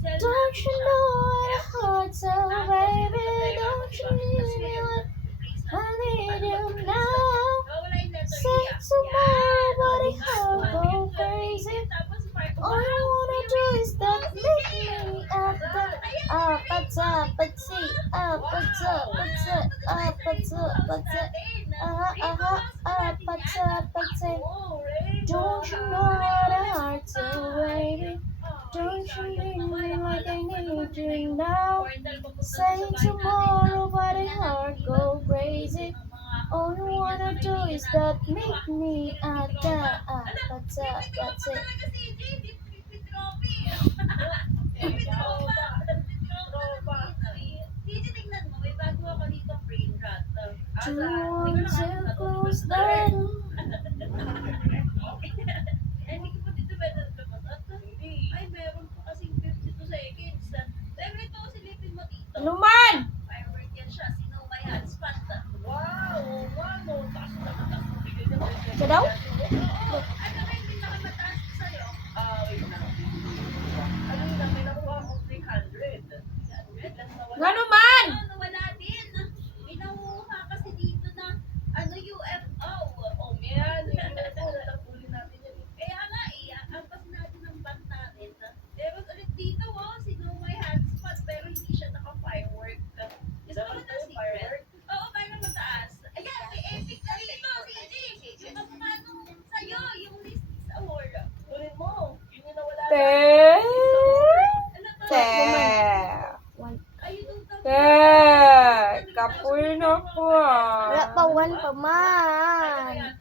Don't you know what a heart's so, baby? Don't you need what I need you now? Say tomorrow, body heart go crazy. All you wanna do is that make me up the up at see up at see. Don't you know what a heart's so, baby? Don't you need me like I need you now? Say tomorrow, but the heart go crazy. All you wanna do is that make me that's it. Do you want to close that door? Ano man? Siya daw? Ano man? Te. Te. Te. Kapoy na po ah. Wala pa, one pa man.